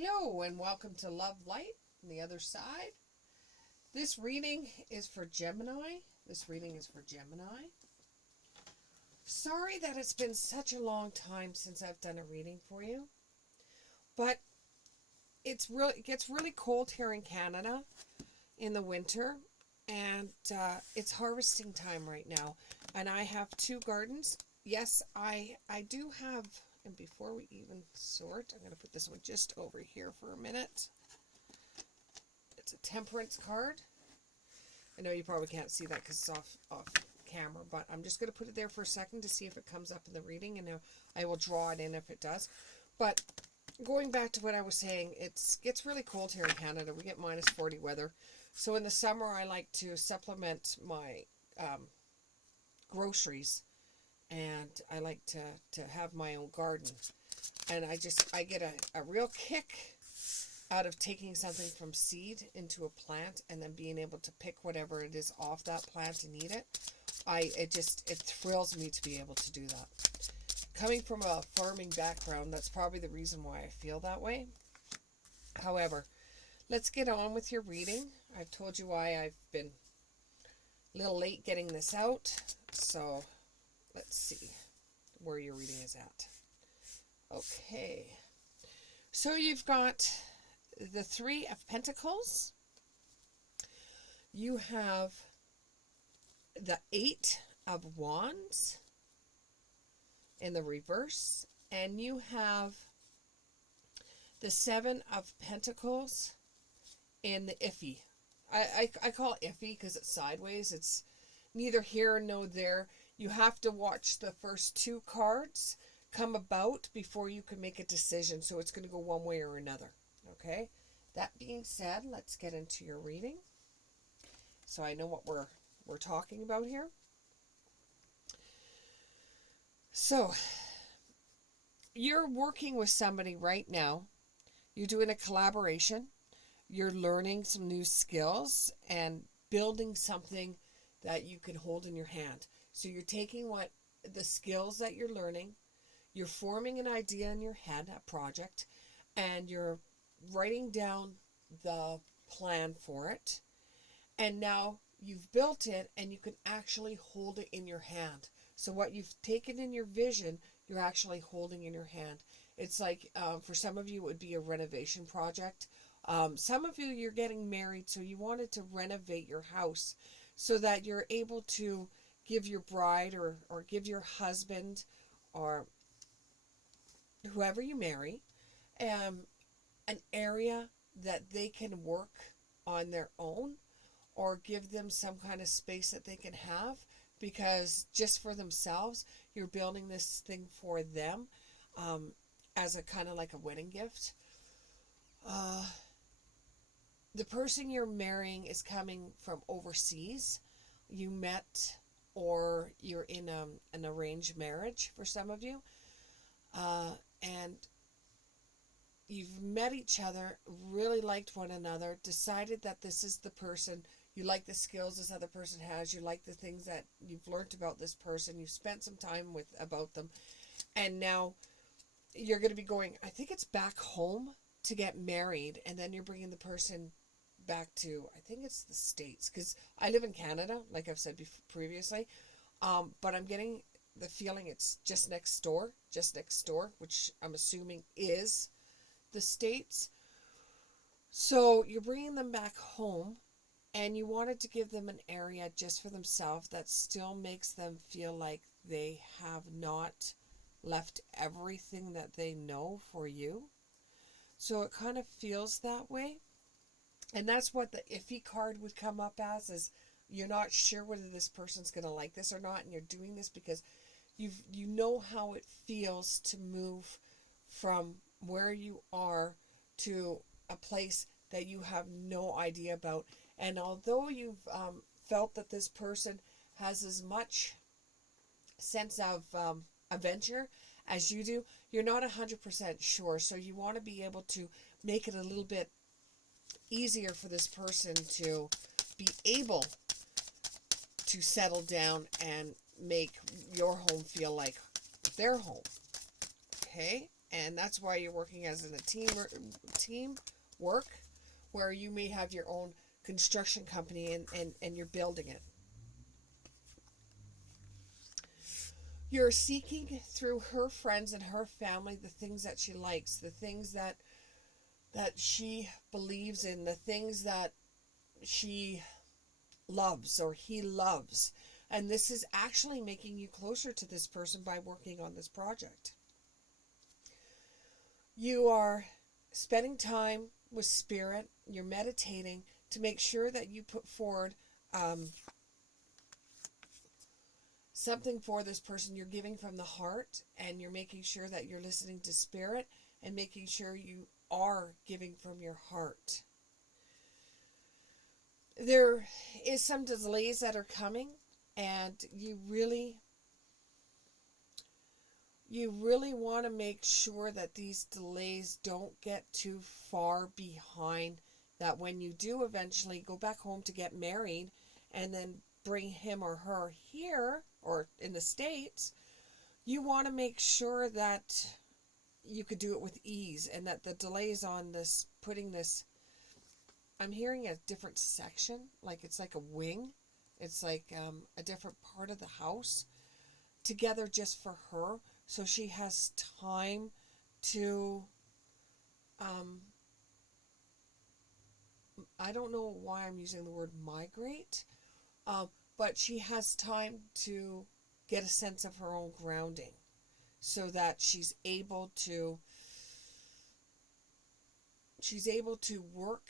Hello and welcome to Love Light on the other side. This reading is for Gemini. Sorry that it's been such a long time since I've done a reading for you, but it gets really cold here in Canada in the winter, and it's harvesting time right now. And I have two gardens. Yes, I do have. And before we even sort, I'm going to put this one just over here for a minute. It's a temperance card. I know you probably can't see that because it's off camera, but I'm just going to put it there for a second to see if it comes up in the reading, and I will draw it in if it does. But going back to what I was saying, it gets really cold here in Canada. We get minus 40 weather. So in the summer, I like to supplement my groceries. And I like to have my own garden. And I get a real kick out of taking something from seed into a plant and then being able to pick whatever it is off that plant and eat it. It thrills me to be able to do that. Coming from a farming background, that's probably the reason why I feel that way. However, let's get on with your reading. I've told you why I've been a little late getting this out. So let's see where your reading is at. Okay. So you've got the Three of Pentacles. You have the Eight of Wands in the reverse. And you have the Seven of Pentacles in the iffy. I call it iffy because it's sideways. It's neither here nor there. You have to watch the first two cards come about before you can make a decision. So it's going to go one way or another. Okay? That being said, let's get into your reading. So I know what we're talking about here. So you're working with somebody right now. You're doing a collaboration. You're learning some new skills and building something that you can hold in your hand. So you're taking the skills that you're learning, you're forming an idea in your head, a project, and you're writing down the plan for it. And now you've built it and you can actually hold it in your hand. So what you've taken in your vision, you're actually holding in your hand. It's like, for some of you, it would be a renovation project. Some of you, you're getting married, so you wanted to renovate your house so that you're able to give your bride or give your husband or whoever you marry an area that they can work on their own, or give them some kind of space that they can have, because just for themselves, you're building this thing for them as a kind of like a wedding gift. The person you're marrying is coming from overseas. You met, or you're in an arranged marriage for some of you, and you've met each other, really liked one another, decided that this is the person. You like the skills this other person has, you like the things that you've learned about this person, you've spent some time about them, and now you're going to be going, I think it's back home to get married, and then you're bringing the person back to, I think it's the States, because I live in Canada, like I've said previously, but I'm getting the feeling it's just next door, which I'm assuming is the States. So you're bringing them back home, and you wanted to give them an area just for themselves that still makes them feel like they have not left everything that they know for you. So it kind of feels that way. And that's what the iffy card would come up as, is you're not sure whether this person's going to like this or not, and you're doing this because you know how it feels to move from where you are to a place that you have no idea about. And although you've felt that this person has as much sense of adventure as you do, you're not 100% sure. So you want to be able to make it a little bit easier for this person to be able to settle down and make your home feel like their home. Okay? And that's why you're working as in a team work, where you may have your own construction company and you're building it. You're seeking through her friends and her family the things that she likes, the things that she believes in, the things that she loves or he loves. And this is actually making you closer to this person by working on this project. You are spending time with spirit. You're meditating to make sure that you put forward something for this person. You're giving from the heart, and you're making sure that you're listening to spirit and making sure you are giving from your heart. There is some delays that are coming, and you really want to make sure that these delays don't get too far behind, that when you do eventually go back home to get married and then bring him or her here or in the States, you want to make sure that you could do it with ease, and that the delays on this, putting this, I'm hearing a different section, like it's like a wing, it's like a different part of the house together just for her, so she has time to I don't know why I'm using the word migrate, but she has time to get a sense of her own grounding, so that she's able to work,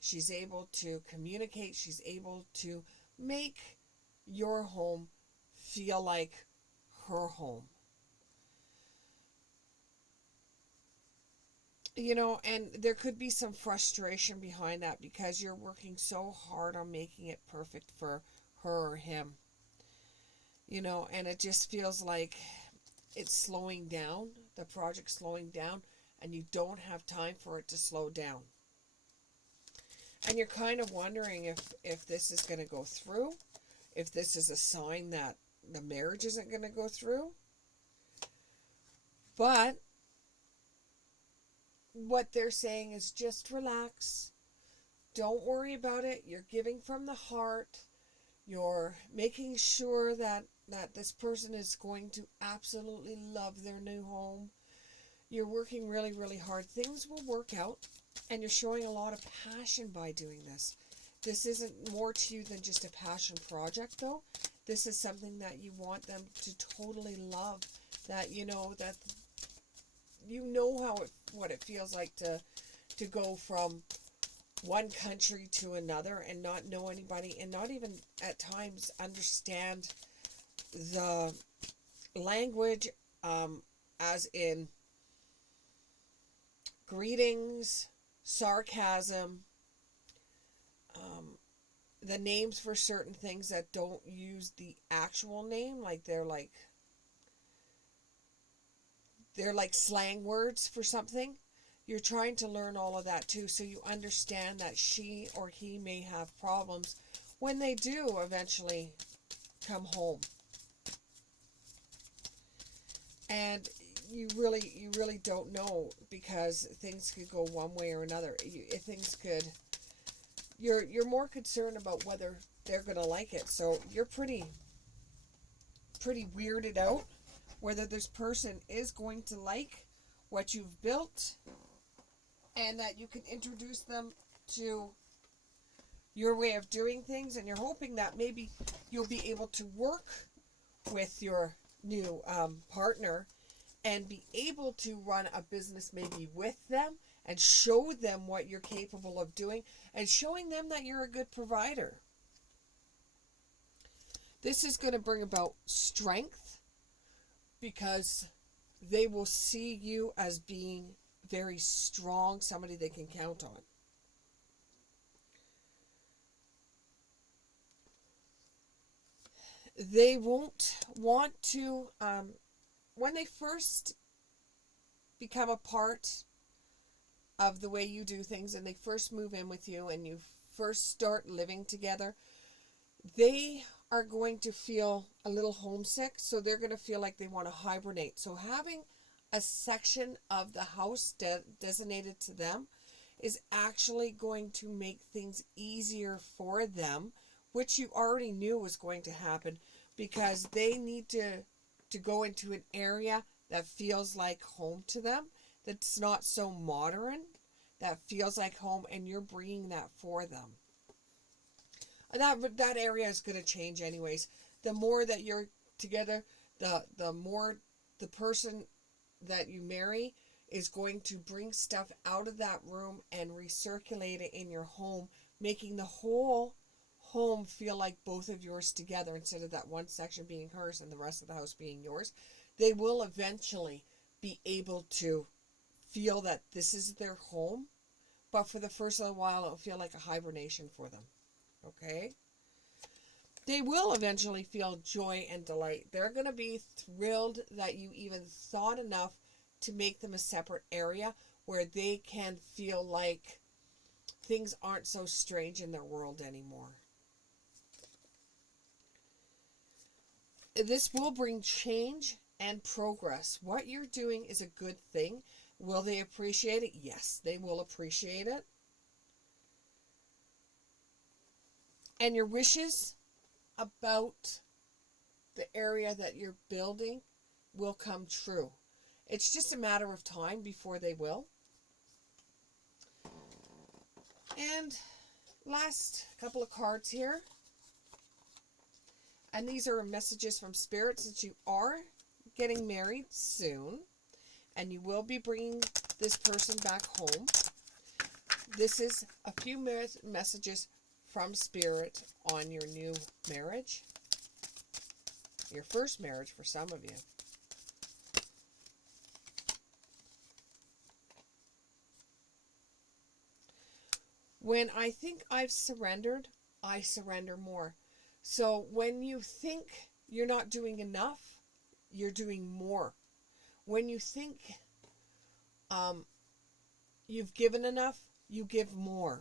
she's able to communicate, she's able to make your home feel like her home. You know, and there could be some frustration behind that because you're working so hard on making it perfect for her or him. You know, and it just feels like it's slowing down, the project's slowing down, and you don't have time for it to slow down. And you're kind of wondering if this is going to go through, if this is a sign that the marriage isn't going to go through. But what they're saying is just relax. Don't worry about it. You're giving from the heart. You're making sure that this person is going to absolutely love their new home. You're working really, really hard. Things will work out, and you're showing a lot of passion by doing this. This isn't more to you than just a passion project, though. This is something that you want them to totally love. That you know what it feels like to go from one country to another and not know anybody, and not even at times understand the language, as in greetings, sarcasm, the names for certain things that don't use the actual name, like they're like slang words for something. You're trying to learn all of that too, so you understand that she or he may have problems when they do eventually come home. And you really don't know, because things could go one way or another. You're more concerned about whether they're going to like it. So you're pretty weirded out whether this person is going to like what you've built, and that you can introduce them to your way of doing things. And you're hoping that maybe you'll be able to work with your new partner and be able to run a business maybe with them, and show them what you're capable of doing, and showing them that you're a good provider. This is going to bring about strength, because they will see you as being very strong, somebody they can count on. They won't want to, when they first become a part of the way you do things, and they first move in with you, and you first start living together, they are going to feel a little homesick, so they're going to feel like they want to hibernate. So having a section of the house designated to them is actually going to make things easier for them, which you already knew was going to happen, because they need to go into an area that feels like home to them, that's not so modern, that feels like home, and you're bringing that for them. And that area is going to change anyways. The more that you're together, the more the person that you marry is going to bring stuff out of that room and recirculate it in your home, making the whole home feel like both of yours together instead of that one section being hers and the rest of the house being yours. They will eventually be able to feel that this is their home, but for the first little while it'll feel like a hibernation for them. Okay? They will eventually feel joy and delight. They're going to be thrilled that you even thought enough to make them a separate area where they can feel like things aren't so strange in their world anymore. This will bring change and progress. What you're doing is a good thing. Will they appreciate it? Yes, they will appreciate it. And your wishes about the area that you're building will come true. It's just a matter of time before they will. And last couple of cards here. And these are messages from Spirit, since you are getting married soon and you will be bringing this person back home. This is a few messages from Spirit on your new marriage. Your first marriage for some of you. When I think I've surrendered, I surrender more. So when you think you're not doing enough, you're doing more. When you think you've given enough, you give more.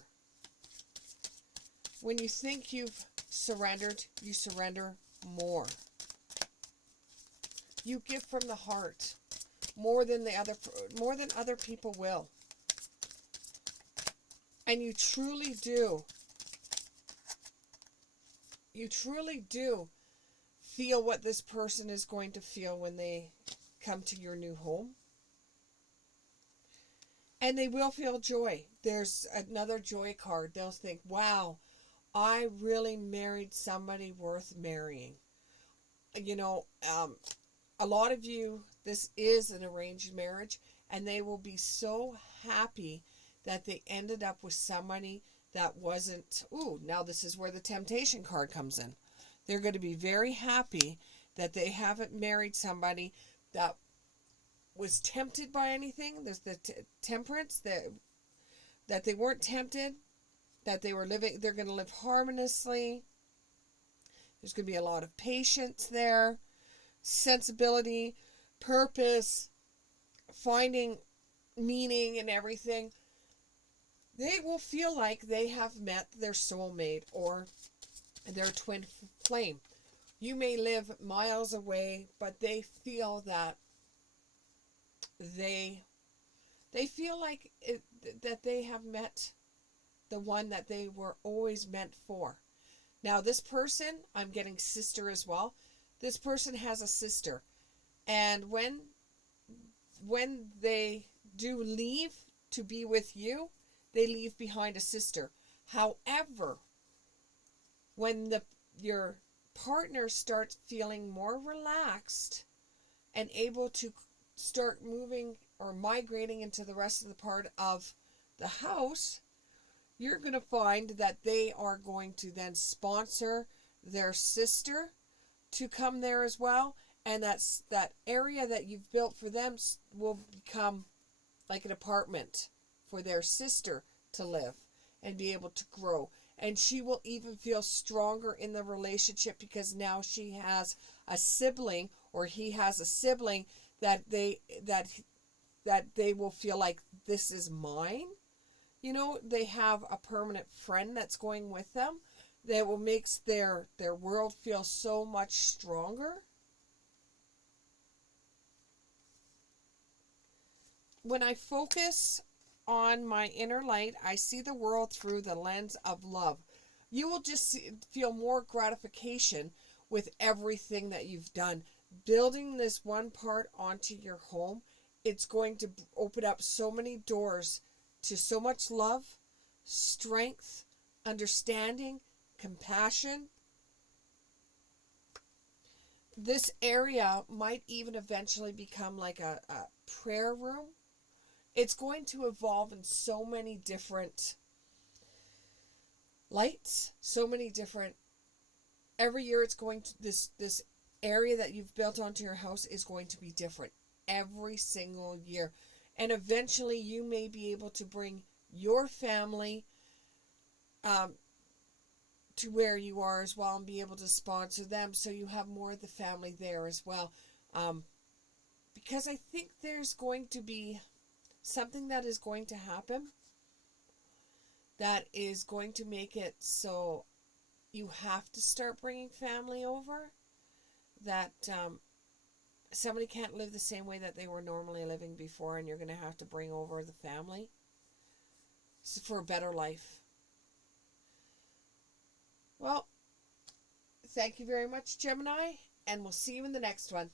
When you think you've surrendered, you surrender more. You give from the heart more than other people will. And you truly do. You truly do feel what this person is going to feel when they come to your new home. And they will feel joy. There's another joy card. They'll think, wow, I really married somebody worth marrying. You know, a lot of you, this is an arranged marriage, and they will be so happy that they ended up with somebody that wasn't, now this is where the temptation card comes in. They're going to be very happy that they haven't married somebody that was tempted by anything. There's the temperance, that they weren't tempted, that they're going to live harmoniously. There's going to be a lot of patience there, sensibility, purpose, finding meaning in everything. They will feel like they have met their soulmate or their twin flame. You may live miles away, but they feel that they feel like that they have met the one that they were always meant for. Now, this person, I'm getting sister as well. This person has a sister. And when they do leave to be with you, they leave behind a sister. However, when your partner starts feeling more relaxed and able to start moving or migrating into the rest of the part of the house, you're going to find that they are going to then sponsor their sister to come there as well. And that area that you've built for them will become like an apartment for their sister to live and be able to grow. And she will even feel stronger in the relationship because now she has a sibling, or he has a sibling, that they will feel like, this is mine. You know, they have a permanent friend that's going with them that will make their world feel so much stronger. when I focus on my inner light, I see the world through the lens of love. You will just feel more gratification with everything that you've done. Building this one part onto your home, it's going to open up so many doors to so much love, strength, understanding, compassion. This area might even eventually become like a prayer room. It's going to evolve in so many different lights, so many different. Every year it's going to, this area that you've built onto your house is going to be different every single year. And eventually you may be able to bring your family to where you are as well, and be able to sponsor them so you have more of the family there as well. Because I think there's going to be something that is going to happen that is going to make it so you have to start bringing family over, that somebody can't live the same way that they were normally living before, and you're going to have to bring over the family for a better life. Well, thank you very much, Gemini, and we'll see you in the next one.